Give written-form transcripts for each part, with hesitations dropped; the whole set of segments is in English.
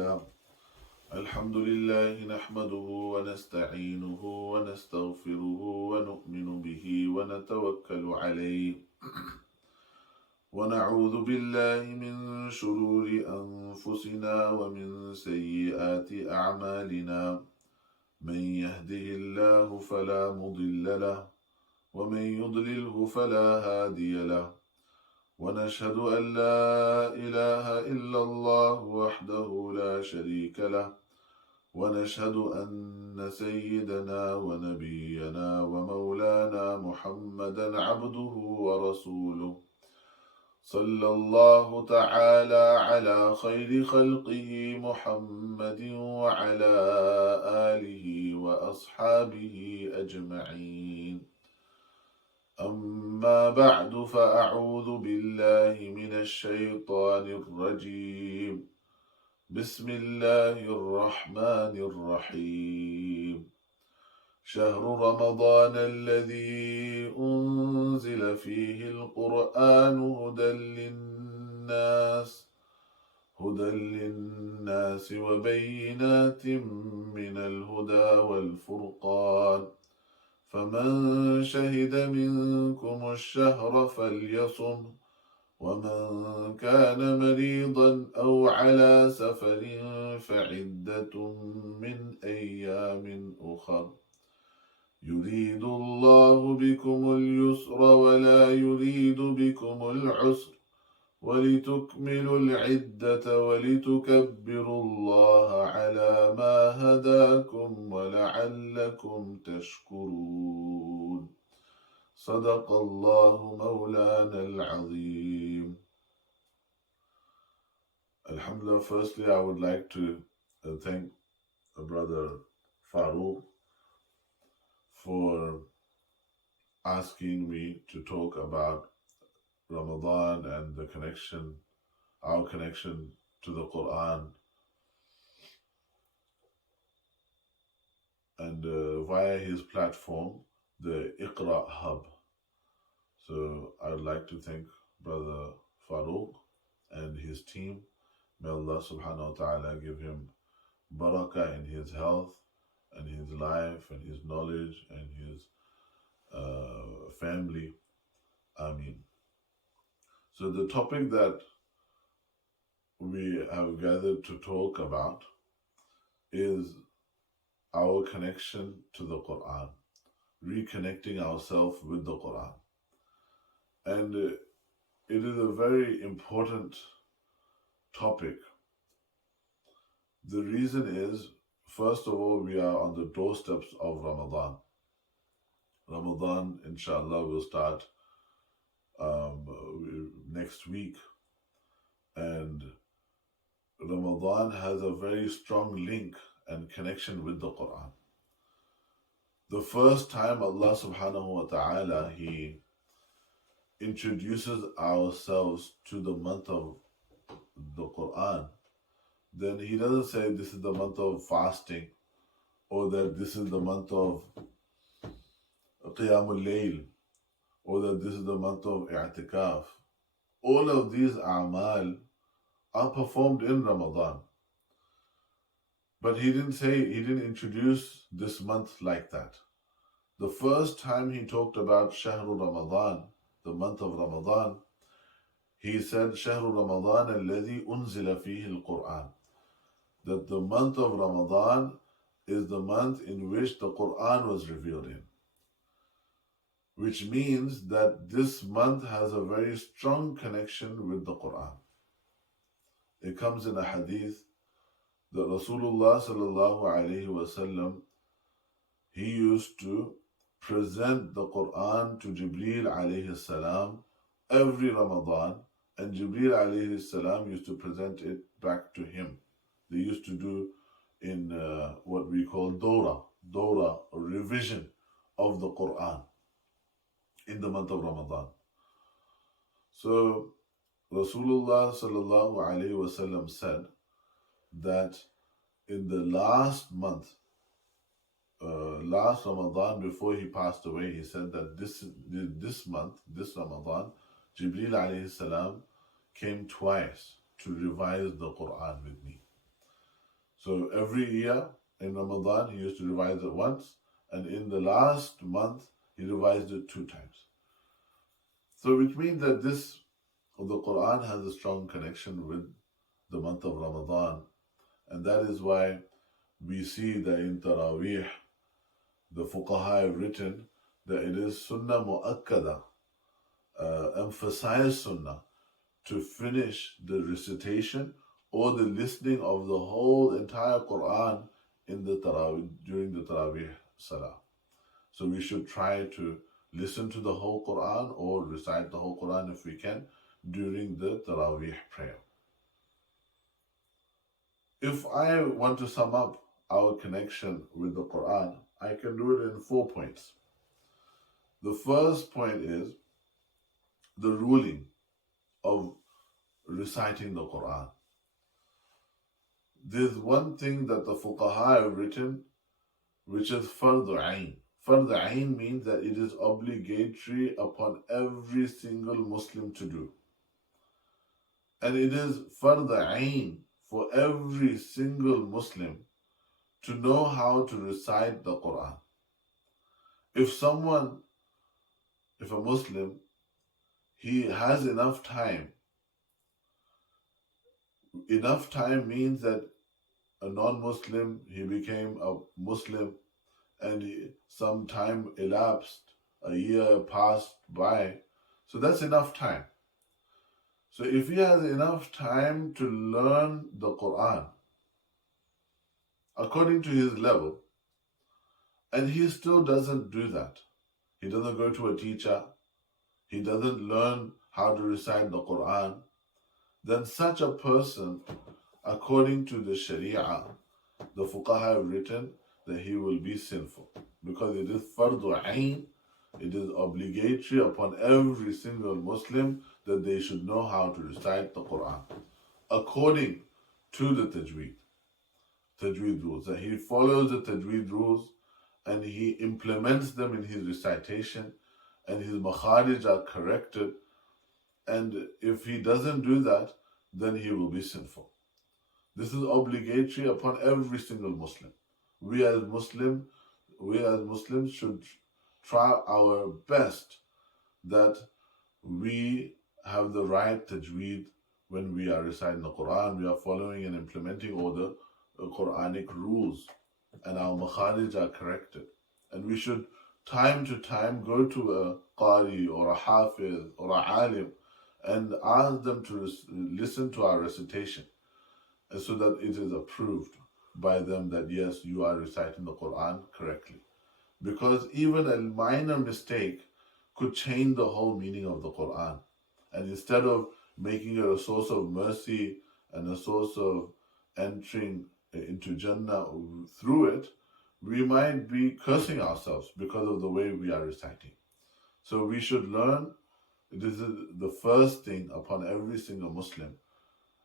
لله الحمد لله نحمده ونستعينه ونستغفره ونؤمن به ونتوكل عليه ونعوذ بالله من شرور أنفسنا ومن سيئات أعمالنا من يهده الله فلا مضل له ومن يضلله فلا هادي له ونشهد أن لا إله إلا الله وحده لا شريك له ونشهد أن سيدنا ونبينا ومولانا محمدا عبده ورسوله صلى الله تعالى على خير خلقه محمد وعلى آله وأصحابه أجمعين أما بعد فأعوذ بالله من الشيطان الرجيم بسم الله الرحمن الرحيم شهر رمضان الذي أنزل فيه القرآن هدى للناس وبينات من الهدى والفرقان فمن شهد منكم الشهر فليصم ومن كان مريضا أو على سفر فعدة من أيام أخر يريد الله بكم اليسر ولا يريد بكم العسر ولتكملوا العدة ولتكبروا الله على ما هداكم ولعلكم تشكرون صدق الله مولانا العظيم. Alhamdulillah, firstly I would like to thank Brother Farooq for asking me to talk about Ramadan and the connection, our connection to the Quran, and via his platform, the Iqra Hub. So I would like to thank Brother Farooq and his team. May Allah subhanahu wa ta'ala give him barakah in his health and his life and his knowledge and his family. Ameen. So the topic that we have gathered to talk about is our connection to the Quran, reconnecting ourselves with the Quran. And it is a very important topic. The reason is, first of all, we are on the doorsteps of Ramadan. Ramadan, inshallah, will start next week. And Ramadan has a very strong link and connection with the Quran. The first time Allah subhanahu wa ta'ala, He introduces ourselves to the month of the Quran, then He doesn't say this is the month of fasting or that this is the month of Qiyamul Layl or that this is the month of I'tikaf. All of these a'mal are performed in Ramadan. But He didn't introduce this month like that. The first time He talked about Shahru Ramadan, the month of Ramadan, He said Shahru Ramadan alladhi unzila fihi al-Quran. That the month of Ramadan is the month in which the Quran was revealed in. Which means that this month has a very strong connection with the Quran. It comes in a hadith that Rasulullah sallallahu alayhi wasallam, he used to present the Quran to Jibreel alayhi salam every Ramadan, and Jibreel alayhi salam used to present it back to him. They used to do in what we call Dora, or revision of the Quran in the month of Ramadan. So Rasulullah sallallahu alayhi wasallam said that in the last month, last Ramadan before he passed away, he said that this month, this Ramadan, Jibreel alayhi salam came twice to revise the Quran with me. So every year in Ramadan, he used to revise it once, and in the last month, he revised it 2 times. So which means that the Quran has a strong connection with the month of Ramadan, and that is why we see that in Taraweeh, the fuqaha have written that it is sunnah mu'akkada, emphasized sunnah, to finish the recitation or the listening of the whole entire Quran in the during the Taraweeh Salah. So we should try to listen to the whole Quran or recite the whole Quran if we can during the Taraweeh prayer. If I want to sum up our connection with the Quran, I can do it in 4 points. The first point is the ruling of reciting the Quran. There's one thing that the fuqaha have written, which is fardu ayn. Fardu ayn means that it is obligatory upon every single Muslim to do. And it is fardu ayn for every single Muslim to know how to recite the Quran. If a Muslim, he has enough time means that a non-Muslim, he became a Muslim, and some time elapsed, a year passed by, so that's enough time. So if he has enough time to learn the Quran according to his level, and he still doesn't do that, he doesn't go to a teacher, he doesn't learn how to recite the Quran, then such a person, according to the Sharia, the fuqaha have written that he will be sinful, because it is fardu ayn, it is obligatory upon every single Muslim that they should know how to recite the Quran according to the tajweed rules, that he follows the tajweed rules and he implements them in his recitation, and his makharij are corrected. And if he doesn't do that, then he will be sinful. This is obligatory upon every single Muslim. We as Muslims should try our best that we have the right tajweed when we are reciting the Quran. We are following and implementing all the Quranic rules, and our makharij are corrected. And we should time to time go to a qari or a hafiz or a alim and ask them to listen to our recitation, so that it is approved by them that yes, you are reciting the Quran correctly. Because even a minor mistake could change the whole meaning of the Quran. And instead of making it a source of mercy and a source of entering into Jannah through it, we might be cursing ourselves because of the way we are reciting. So we should learn, this is the first thing upon every single Muslim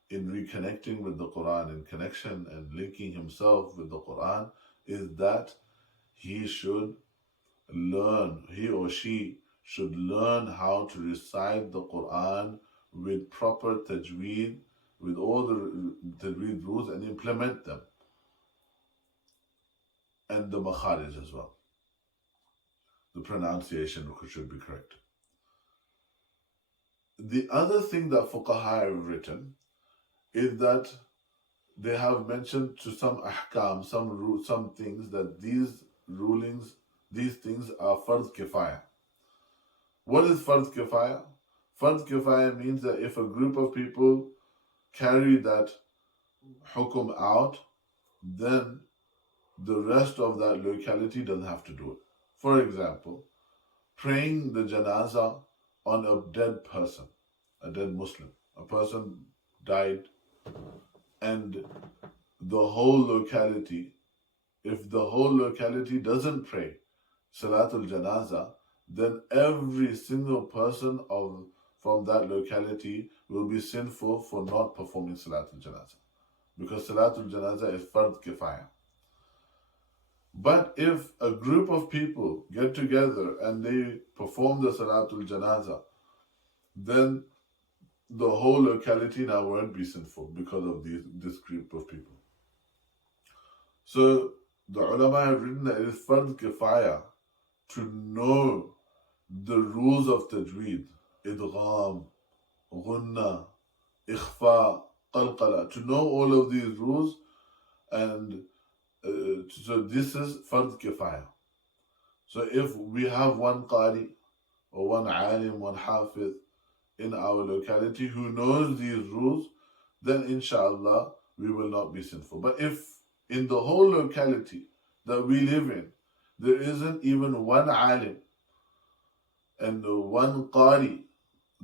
in reconnecting with the Quran, in connection and linking himself with the Quran, is that he or she should learn how to recite the Quran with proper tajweed, with all the tajweed rules, and implement them. And the makharij as well. The pronunciation should be correct. The other thing that fuqaha have written is that they have mentioned to some ahkam, some things, that these things are fard kifaya. What is fard kifaya? Fard kifaya means that if a group of people carry that hukum out, then the rest of that locality doesn't have to do it. For example, praying the janazah on a dead person, a dead Muslim. A person died, and the whole locality, if the whole locality doesn't pray Salatul Janazah, then every single person from that locality will be sinful for not performing Salatul Janazah, because Salatul Janazah is fard kifaya. But if a group of people get together and they perform the Salatul Janazah, then the whole locality now won't be sinful because of this group of people. So the ulama have written that it is fard kifaya to know the rules of tajweed, idgham, ghunna, ikhfa, qalqala, to know all of these rules, and so this is fard kifaya. So if we have one qari or one alim, one hafiz in our locality who knows these rules, then inshallah we will not be sinful. But if in the whole locality that we live in, there isn't even one alim and one qari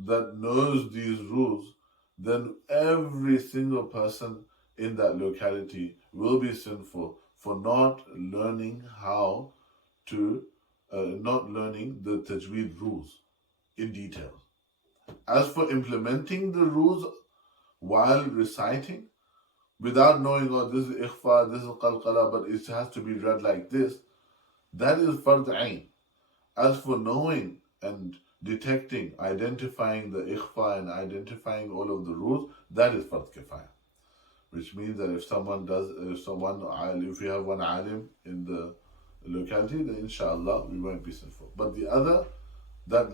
that knows these rules, then every single person in that locality will be sinful for not learning how to, not learning the tajweed rules in detail. As for implementing the rules while reciting, without knowing, oh, this is ikhfa, this is qalqala, but it has to be read like this, that is fard ayn. As for knowing and detecting, identifying the ikhfa and identifying all of the rules, that is fard kifaya. Which means that if we have one alim in the locality, then inshallah we won't be sinful. But the other, that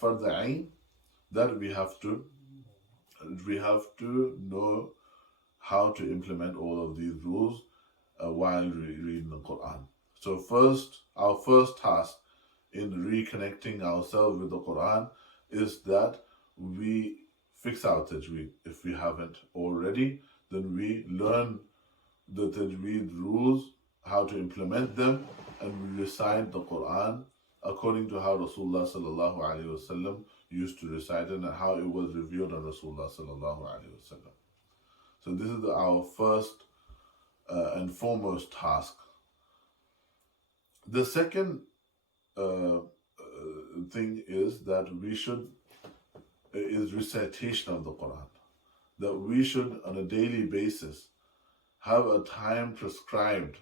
fard ayn, that we have to know how to implement all of these rules while reading the Quran. So our first task in reconnecting ourselves with the Quran is that we fix our tajweed. If we haven't already, then we learn the tajweed rules, how to implement them, and we recite the Quran according to how Rasulullah sallallahu alaihi wasallam used to recite it and how it was revealed on Rasulullah sallallahu alaihi wasallam. So this is our first and foremost task. The second thing is that is recitation of the Quran. That we should, on a daily basis, have a time prescribed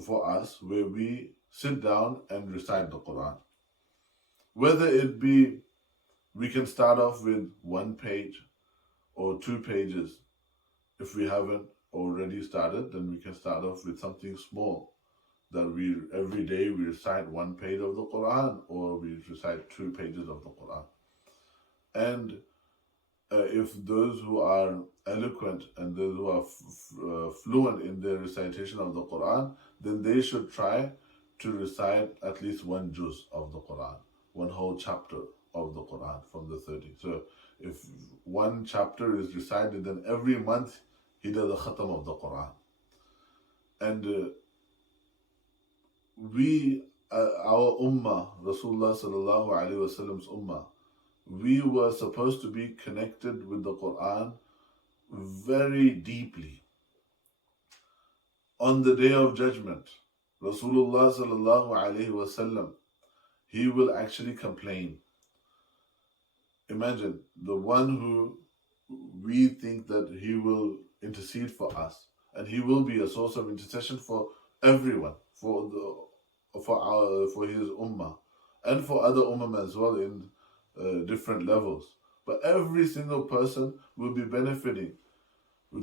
for us where we sit down and recite the Quran. Whether it be, we can start off with 1 page or 2 pages. If we haven't already started, then we can start off with something small, that every day we recite 1 page of the Quran, or we recite 2 pages of the Quran. And if those who are eloquent and those who are fluent in their recitation of the Quran, then they should try to recite at least 1 juz of the Quran, 1 whole chapter of the Quran from the 30. So if 1 chapter is recited, then every month he does a khatam of the Quran. And our ummah, Rasulullah sallallahu alaihi wasallam's ummah, we were supposed to be connected with the Quran very deeply. On the Day of Judgment, Rasulullah sallallahu alaihi wasallam, he will actually complain. Imagine the one who we think that he will intercede for us, and he will be a source of intercession for everyone, for his ummah, and for other ummah as well in different levels. But every single person will be benefiting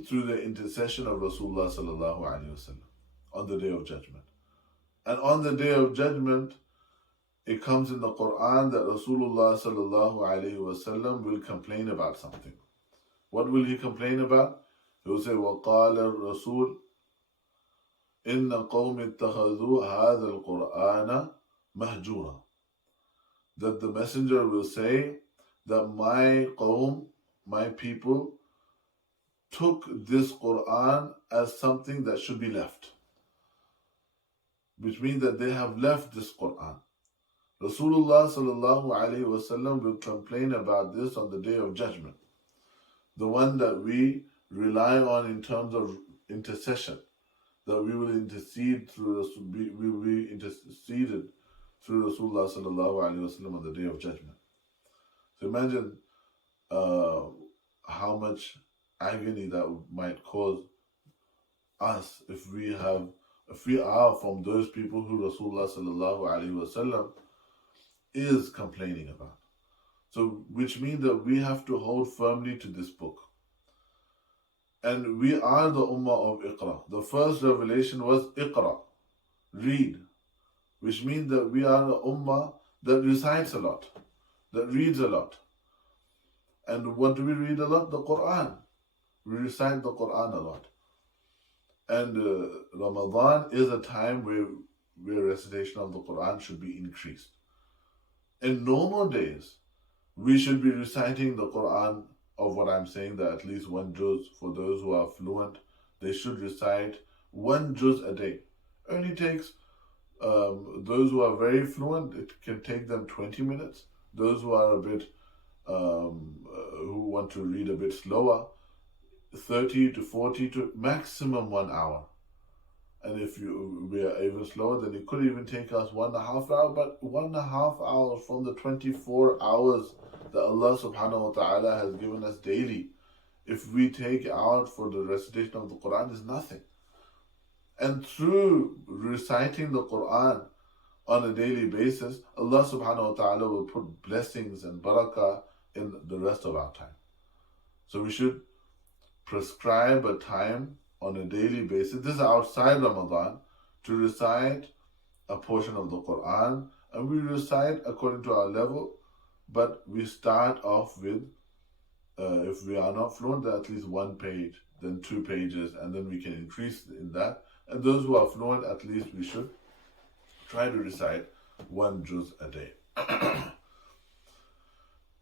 through the intercession of Rasulullah sallallahu alaihi wasallam on the Day of Judgment. And on the Day of Judgment, it comes in the Quran that Rasulullah sallallahu alaihi wasallam will complain about something. What will he complain about? He will say, وَقَالَ الرَّسُولُ إِنَّ قَوْمِ اتَّخَذُوا هَذَا الْقُرْآنَ مَهْجُورًا. That the messenger will say that my qawm, my people, took this Quran as something that should be left. Which means that they have left this Quran. Rasulullah sallallahu alaihi wasallam will complain about this on the Day of Judgment. The one that we rely on in terms of intercession, that we will intercede through, we will be interceded through Rasulullah sallallahu alaihi wasallam on the Day of Judgment. So imagine how much agony that might cause us if we are from those people who Rasulullah sallallahu alaihi wasallam is complaining about. So which means that we have to hold firmly to this book. And we are the ummah of Iqra. The first revelation was Iqra, read, which means that we are the ummah that recites a lot, that reads a lot. And what do we read a lot? The Quran. We recite the Quran a lot. And Ramadan is a time where recitation of the Quran should be increased. In normal days, we should be reciting the Quran of what I'm saying, that at least one juz. For those who are fluent, they should recite one juz a day. Only takes, those who are very fluent, it can take them 20 minutes. Those who are a bit, who want to read a bit slower, 30 to 40 to maximum 1 hour. And if we are even slower, then it could even take us 1.5 hours, but 1.5 hours from the 24 hours that Allah subhanahu wa ta'ala has given us daily, if we take out for the recitation of the Quran, is nothing. And through reciting the Quran on a daily basis, Allah subhanahu wa ta'ala will put blessings and barakah in the rest of our time. So we should prescribe a time on a daily basis, this is outside Ramadan, to recite a portion of the Quran, and we recite according to our level, but we start off with, if we are not fluent, then at least 1 page, then 2 pages, and then we can increase in that. And those who are fluent, at least we should try to recite 1 juz a day.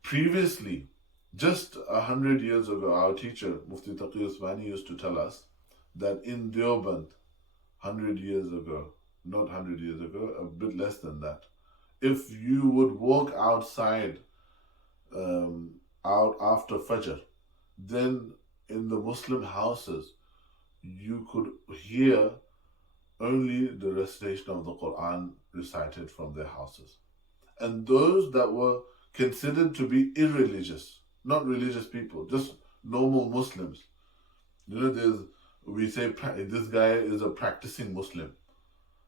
Previously, just 100 years ago, our teacher, Mufti Taqi Usmani, used to tell us that in Deoband, 100 years ago, not 100 years ago, a bit less than that, if you would walk outside out after Fajr, then in the Muslim houses, you could hear only the recitation of the Quran recited from their houses. And those that were considered to be irreligious, not religious people, just normal Muslims. We say this guy is a practicing Muslim.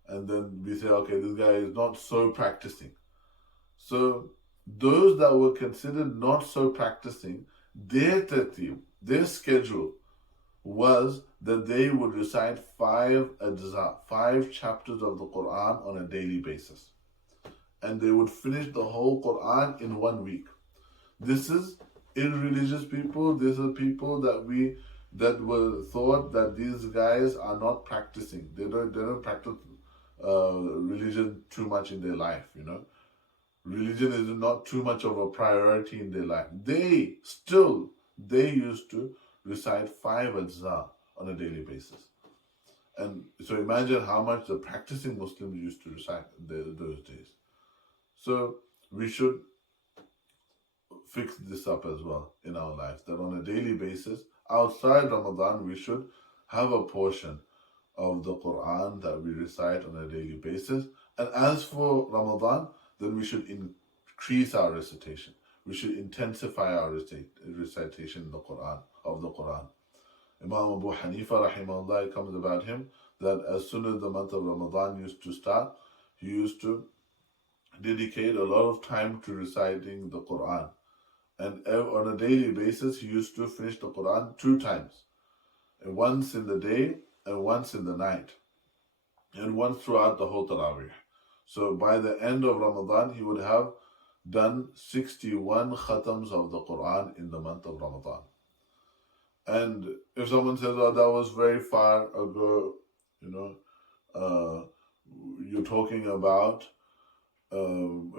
And then we say, okay, this guy is not so practicing. So those that were considered not so practicing, their tartib, their schedule was that they would recite 5 ajza, 5 chapters of the Quran on a daily basis. And they would finish the whole Quran in 1 week. This is irreligious people. These are people that were thought that these guys are not practicing. They don't practice religion too much in their life, Religion is not too much of a priority in their life. They used to recite 5 ajza on a daily basis. And so imagine how much the practicing Muslims used to recite those days. So we should fix this up as well in our lives, that on a daily basis, outside Ramadan, we should have a portion of the Quran that we recite on a daily basis. And as for Ramadan, then we should increase our recitation. We should intensify our recitation in the Quran, of the Quran. Imam Abu Hanifa, rahimahullah, it comes about him that as soon as the month of Ramadan used to start, he used to dedicate a lot of time to reciting the Quran. And on a daily basis, he used to finish the Quran 2 times. Once in the day and once in the night. And once throughout the whole Taraweeh. So by the end of Ramadan, he would have done 61 khatams of the Quran in the month of Ramadan. And if someone says, oh, that was very far ago, you're talking about Imam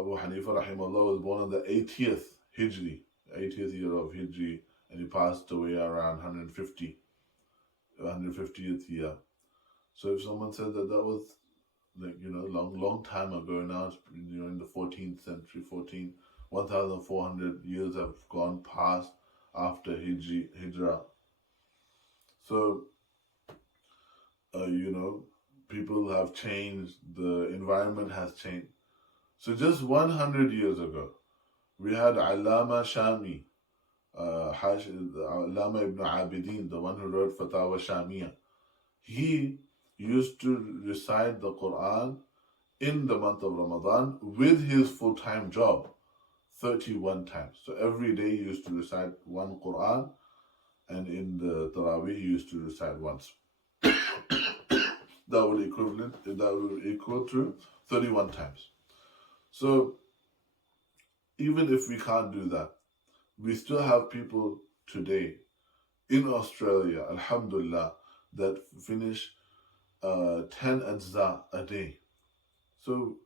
Abu Hanifa rahimahullah was born in the 80th Hijri, 80th year of Hijri, and he passed away around 150th year. So if someone said that was long time ago, now it's in the 14th century, 1,400 years have gone past after Hijrah. So, people have changed, the environment has changed. So just 100 years ago, we had Allama Shami, Allama ibn Abidin, the one who wrote Fatawa Shamia. He used to recite the Quran in the month of Ramadan with his full-time job 31 times. So every day he used to recite one Quran and in the Taraweeh he used to recite once. That would equal to 31 times. So even if we can't do that, we still have people today in Australia, alhamdulillah, that finish 10 ajza a day. So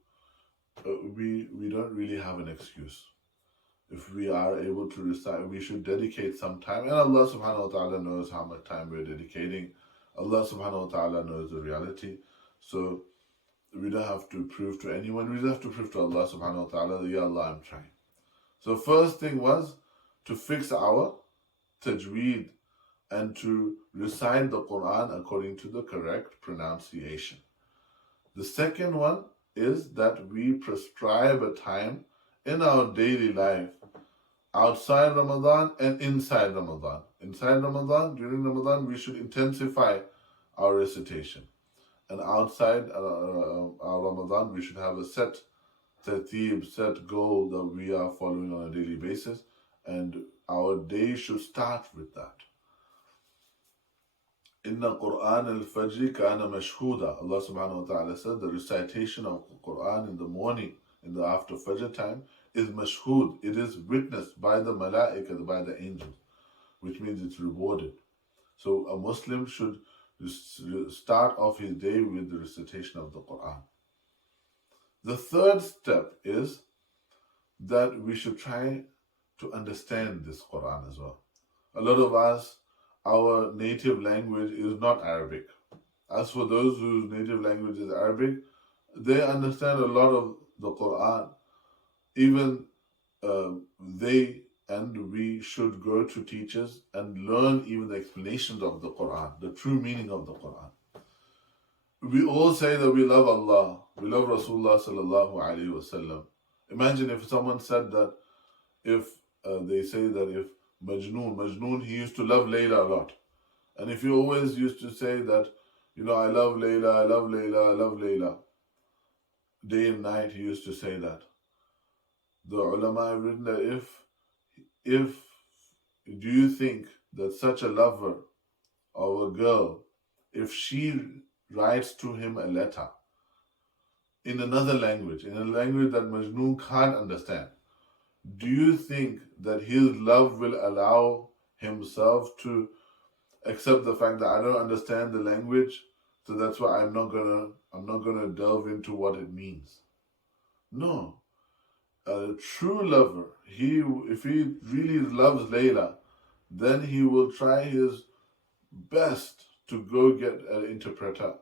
we don't really have an excuse. If we are able to recite, we should dedicate some time. And Allah subhanahu wa ta'ala knows how much time we're dedicating. Allah subhanahu wa ta'ala knows the reality. So we don't have to prove to anyone. We just have to prove to Allah subhanahu wa ta'ala, Ya Allah, I'm trying. So first thing was to fix our tajweed and to recite the Quran according to the correct pronunciation. The second one is that we prescribe a time in our daily life outside Ramadan and inside Ramadan. Inside Ramadan, during Ramadan, we should intensify our recitation. And outside our Ramadan, we should have a set tartib, set goal that we are following on a daily basis. And our day should start with that. Inna Quran al-Fajr kana mashhuda. Allah subhanahu wa ta'ala said the recitation of Quran in the morning, in the after Fajr time, is mashhud. It is witnessed by the malaika, by the angels, which means it's rewarded. So a Muslim should start off his day with the recitation of the Quran. The third step is that we should try to understand this Quran as well. A lot of us, our native language is not Arabic. As for those whose native language is Arabic, they understand a lot of the Quran. Even they and we should go to teachers and learn even the explanations of the Quran, the true meaning of the Quran. We all say that we love Allah, we love Rasulullah sallallahu alaihi wasallam. Imagine if someone said that, if they say that if Majnoon, he used to love Layla a lot. And if he always used to say that, I love Layla, I love Layla, I love Layla. Day and night he used to say that. The ulama have written that do you think that such a lover of a girl, if she writes to him a letter in another language, in a language that Majnoon can't understand, do you think that his love will allow himself to accept the fact that I don't understand the language, so that's why I'm not gonna delve into what it means? No. A true lover, if he really loves Layla, then he will try his best to go get an interpreter,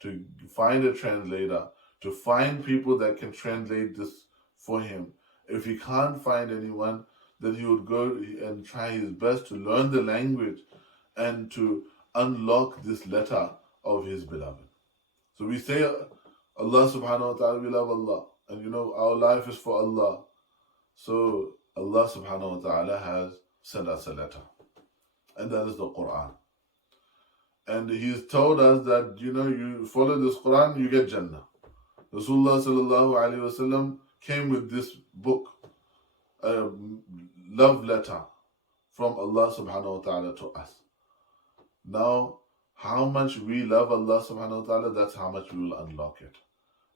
to find a translator, to find people that can translate this for him. If he can't find anyone, then he would go and try his best to learn the language and to unlock this letter of his beloved. So we say, Allah subhanahu wa ta'ala, we love Allah. And our life is for Allah. So Allah subhanahu wa ta'ala has sent us a letter. And that is the Quran. And He's told us that, you follow this Quran, you get Jannah. Rasulullah sallallahu alayhi wa sallam came with this book, a love letter from Allah subhanahu wa ta'ala to us. Now, how much we love Allah subhanahu wa ta'ala, that's how much we will unlock it.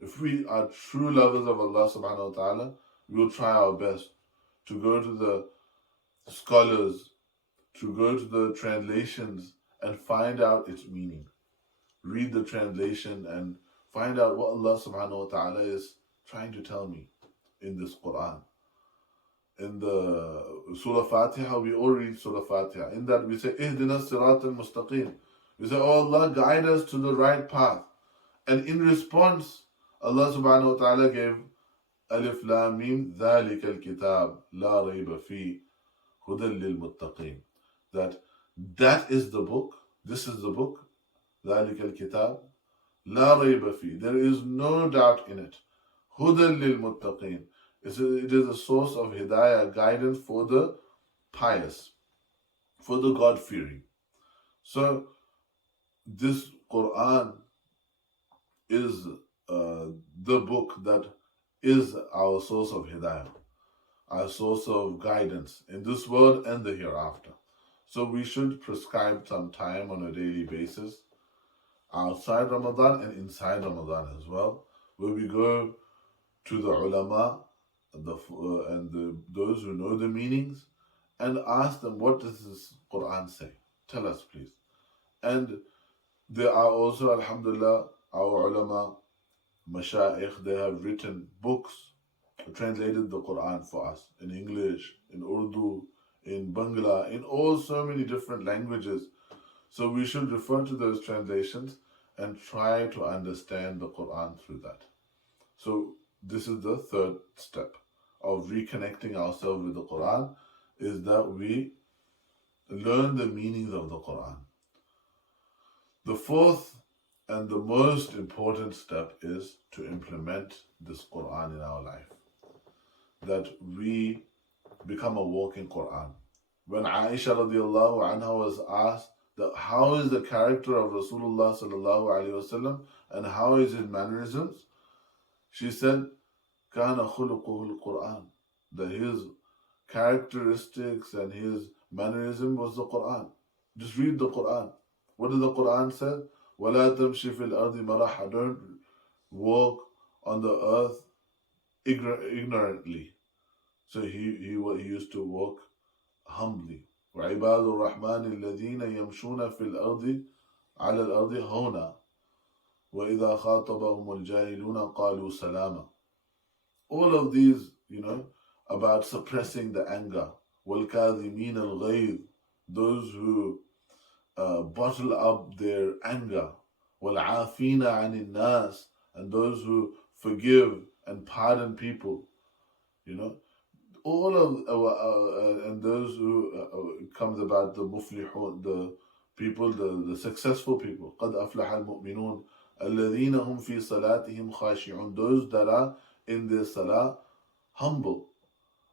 If we are true lovers of Allah subhanahu wa ta'ala, we will try our best to go to the scholars, to go to the translations and find out its meaning. Read the translation and find out what Allah subhanahu wa ta'ala is trying to tell me in this Quran. In the Surah Fatiha, we all read Surah Fatiha. In that we say, Ihdina siratan mustaqim. We say, oh Allah, guide us to the right path. And in response, Allah subhanahu wa ta'ala gave Alif Lam Mim, ذَلِكَ الْكِتَابِ لَا رَيْبَ فِيهِ هُدًى لِلْمُتَّقِينَ. That is the book, this is the book, ذَلِكَ الْكِتَابِ لَا رَيْبَ فِيهِ. There is no doubt in it. هُدًى لِلْمُتَّقِينَ. It is a source of hidayah, guidance for the pious, for the God-fearing. So, this Quran is the book that is our source of hidayah, our source of guidance in this world and the hereafter. So we should prescribe some time on a daily basis outside Ramadan and inside Ramadan as well, where we go to the ulama those who know the meanings and ask them, what does this Quran say? Tell us, please. And there are also, alhamdulillah, our ulama, mashayikh, they have written books, translated the Quran for us in English, in Urdu, in Bangla, in all so many different languages. So we should refer to those translations and try to understand the Quran through that. So this is the third step of reconnecting ourselves with the Quran, is that we learn the meanings of the Quran. The fourth and the most important step is to implement this Quran in our life, that we become a walking Quran. When Aisha radiallahu anha was asked that how is the character of Rasulullah sallallahu alaihi wasallam and how is his mannerisms, she said, "Kana khuluquhu al-Quran," that his characteristics and his mannerism was the Quran. Just read the Quran. What does the Quran say? وَلَا تَمْشِ فِي الْأَرْضِ مَرَحًا. Don't walk on the earth ignorantly. So he used to walk humbly. وَعِبَادُ الرَّحْمَنِ الَّذِينَ يَمْشُونَ فِي الْأَرْضِ عَلَى الْأَرْضِ هَوْنًا وَإِذَا خَاطَبَهُمُ الْجَاهِلُونَ قَالُوا سَلَامًا. All of these, about suppressing the anger. وَالْكَاظِمِينَ الْغَيْظِ. Those who bottle up their anger. وَالْعَافِينَ عَنِ النَّاسِ. And those who forgive and pardon people. All of and those who comes about the muflihun, the people, the successful people. قَدْ أَفْلَحَ الْمُؤْمِنُونَ الَّذِينَ هُمْ فِي صَلَاتِهِمْ خَاشِعُونَ. Those that are in their salah humble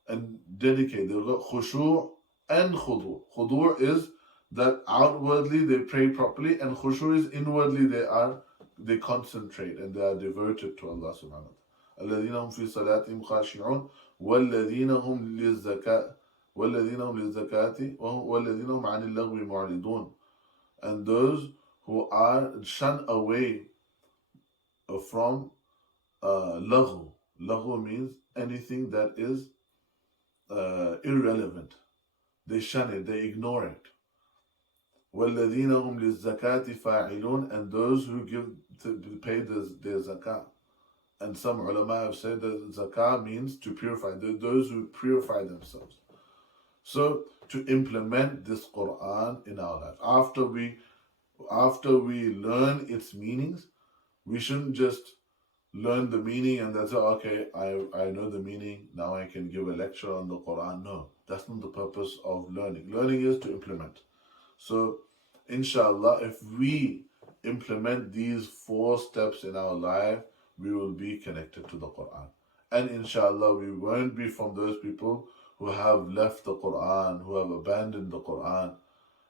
and dedicated. They've got khushu' and khudu'. Khudu' is that outwardly they pray properly, and khushu' is inwardly they concentrate and they are devoted to Allah subhanahu wa ta'ala. الَّذِينَ هُمْ فِي صَلَاتِهِمْ خَاشِعُونَ وَالَّذِينَ هُمْ لِلزَّكَاةِ وَالَّذِينَ هُمْ عَنِ اللَّغْوِ مُعْرِضُونَ. And those who are shunned away from laghu. Laghu means anything that is irrelevant. They shun it, they ignore it. وَالَّذِينَ هُمْ لِلزَّكَاةِ فَاعِلُونَ. And those who pay their zakah. And some ulama have said that zakah means to purify, those who purify themselves. So to implement this Quran in our life, after we learn its meanings, we shouldn't just learn the meaning and that's okay, I know the meaning, now I can give a lecture on the Quran. No, that's not the purpose of learning. Learning is to implement. So inshallah, if we implement these 4 steps in our life, we will be connected to the Quran. And inshallah, we won't be from those people who have left the Quran, who have abandoned the Quran.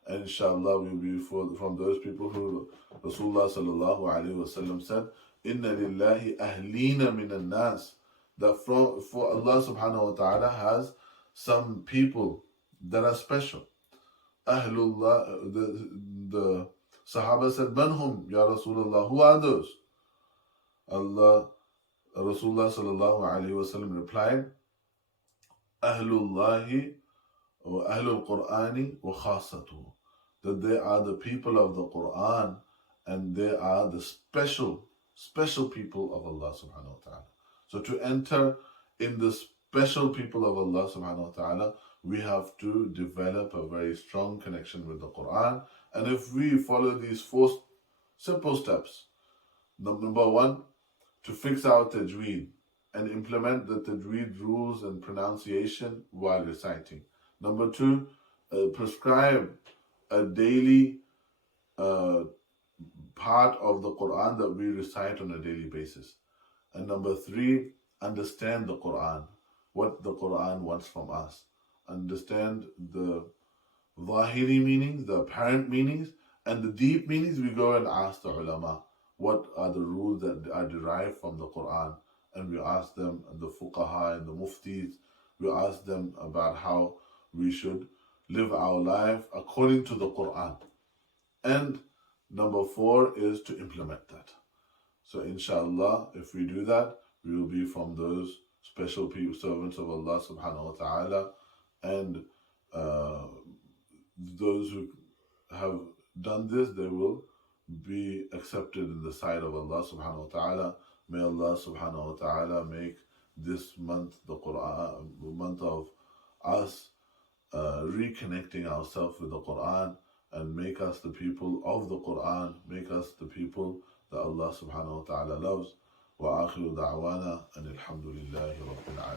And inshallah, we'll be from those people who Rasulullah sallallahu alaihi wasallam said, Inna lillahi ahlina minan nas. That for Allah subhanahu wa ta'ala has some people that are special. Ahlullah, the Sahaba said, Manhum, Ya Rasulullah, who are those? Rasulullah sallallahu alaihi wasallam replied, Ahlullahi wa Ahlul Qur'ani wa khasatuhu. That they are the people of the Quran and they are the special people of Allah subhanahu wa ta'ala. So to enter in the special people of Allah subhanahu wa ta'ala, we have to develop a very strong connection with the Quran. And if we follow these 4 simple steps, number 1, to fix our tajweed and implement the tajweed rules and pronunciation while reciting. Number 2, prescribe a daily part of the Quran that we recite on a daily basis. And number 3, understand the Quran, what the Quran wants from us. Understand the zahiri meanings, the apparent meanings, and the deep meanings. We go and ask the ulama, what are the rules that are derived from the Quran? And we ask them, the fuqaha and the muftis, we ask them about how we should live our life according to the Quran. And number 4 is to implement that. So inshallah, if we do that, we will be from those special people, servants of Allah subhanahu wa ta'ala, and those who have done this, they will be accepted in the sight of Allah subhanahu wa ta'ala. May Allah subhanahu wa ta'ala make this month, the Quran, month of us reconnecting ourselves with the Quran, and make us the people of the Quran, make us the people that Allah subhanahu wa ta'ala loves. Wa akhiru da'wana and alhamdulillahi rabbil alamin.